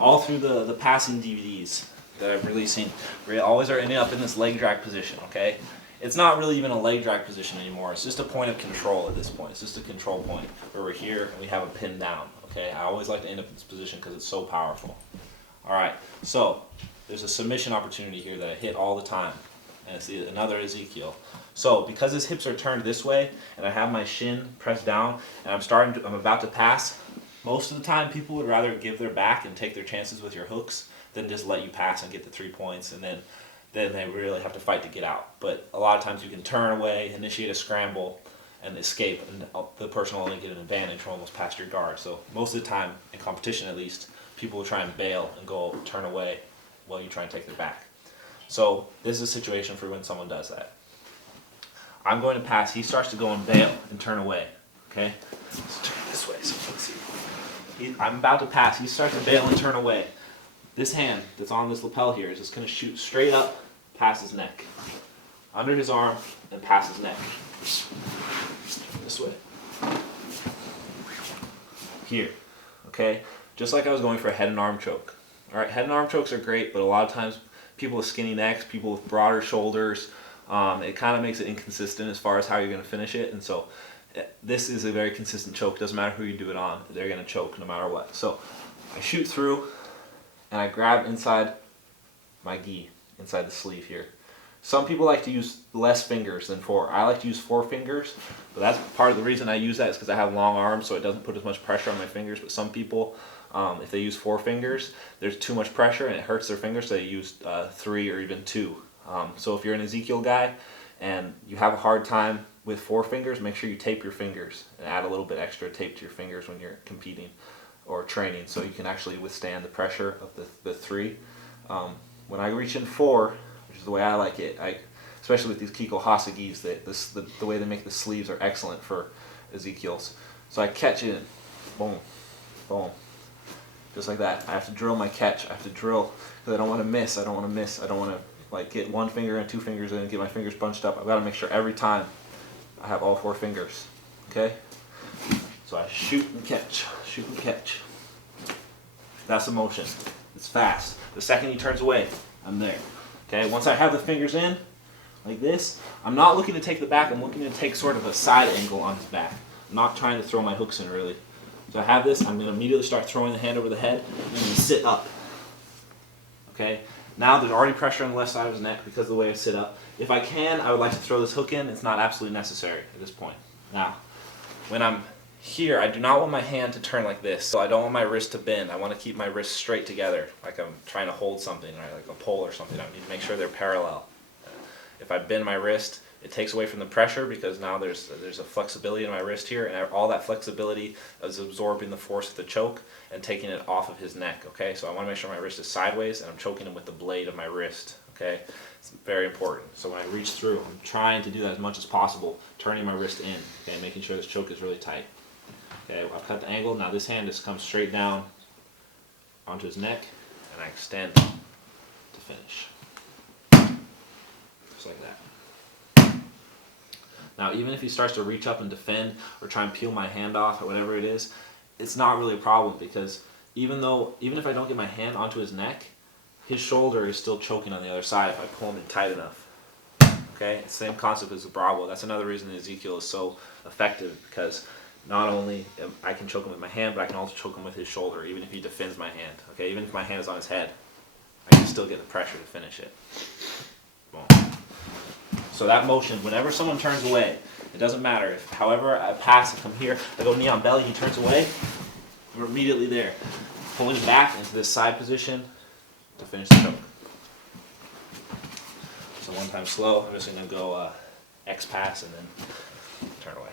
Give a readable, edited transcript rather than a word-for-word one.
all through the passing DVDs that I've really seen, we always are ending up in this leg drag position, okay? It's not really even a leg drag position anymore. It's just a point of control at this point. It's just a control point where we're here and we have a pin down, okay? I always like to end up in this position because it's so powerful. All right, so there's a submission opportunity here that I hit all the time, and it's another Ezekiel. So because his hips are turned this way and I have my shin pressed down and I'm about to pass, most of the time people would rather give their back and take their chances with your hooks than just let you pass and get the 3 points, and then they really have to fight to get out. But a lot of times you can turn away, initiate a scramble, and escape, and the person will only get an advantage from almost past your guard. So most of the time, in competition at least, people will try and bail and go turn away while you try and take their back. So this is a situation for when someone does that. I'm going to pass. He starts to go and bail and turn away. Okay? Let's turn this way so you can see. I'm about to pass. He starts to bail and turn away. This hand that's on this lapel here is just going to shoot straight up past his neck, under his arm, and past his neck. This way. Here. Okay? Just like I was going for a head and arm choke. Alright, head and arm chokes are great, but a lot of times people with skinny necks, people with broader shoulders, it kind of makes it inconsistent as far as how you're going to finish it. And so this is a very consistent choke. Doesn't matter who you do it on, they're going to choke no matter what. So I shoot through and I grab inside my gi, inside the sleeve here. Some people like to use less fingers than 4. I like to use 4 fingers, but that's part of the reason I use that is because I have long arms, so it doesn't put as much pressure on my fingers. But some people, if they use 4 fingers, there's too much pressure and it hurts their fingers, so they use 3 or even 2. So if you're an Ezekiel guy and you have a hard time with 4 fingers, make sure you tape your fingers and add a little bit extra tape to your fingers when you're competing or training, so you can actually withstand the pressure of the 3. When I reach in 4, which is the way I like it, especially with these Kiko Hasagis, the way they make the sleeves are excellent for Ezekiel's. So I catch it, boom, boom, just like that. I have to drill my catch. I have to drill because I don't want to miss. I don't want to miss. I don't want to like get 1 finger and 2 fingers in and get my fingers bunched up. I've got to make sure every time I have all 4 fingers. Okay? So I shoot and catch, shoot and catch. That's the motion. It's fast. The second he turns away, I'm there. Okay? Once I have the fingers in, like this, I'm not looking to take the back, I'm looking to take sort of a side angle on his back. I'm not trying to throw my hooks in really. So I have this, I'm going to immediately start throwing the hand over the head, and I'm going to sit up. Okay? Now there's already pressure on the left side of his neck because of the way I sit up. If I can, I would like to throw this hook in. It's not absolutely necessary at this point. Now, when I'm here, I do not want my hand to turn like this. So I don't want my wrist to bend. I want to keep my wrists straight together, like I'm trying to hold something, right? Like a pole or something. I need to make sure they're parallel. If I bend my wrist, it takes away from the pressure because now there's a flexibility in my wrist here, and all that flexibility is absorbing the force of the choke and taking it off of his neck, okay? So I want to make sure my wrist is sideways and I'm choking him with the blade of my wrist, okay? It's very important. So when I reach through, I'm trying to do that as much as possible, turning my wrist in, okay, making sure this choke is really tight. Okay, I've cut the angle. Now this hand just comes straight down onto his neck, and I extend to finish. Just like that. Now even if he starts to reach up and defend or try and peel my hand off or whatever it is, it's not really a problem because even if I don't get my hand onto his neck, his shoulder is still choking on the other side if I pull him in tight enough. Okay, same concept as the Bravo. That's another reason Ezekiel is so effective because not only I can choke him with my hand, but I can also choke him with his shoulder, even if he defends my hand. Okay, even if my hand is on his head, I can still get the pressure to finish it. Boom. So that motion, whenever someone turns away, it doesn't matter. If, however I pass, I come here, I go knee on belly, he turns away, we're immediately there. Pulling back into this side position to finish the choke. So one time slow, I'm just going to go X pass and then turn away.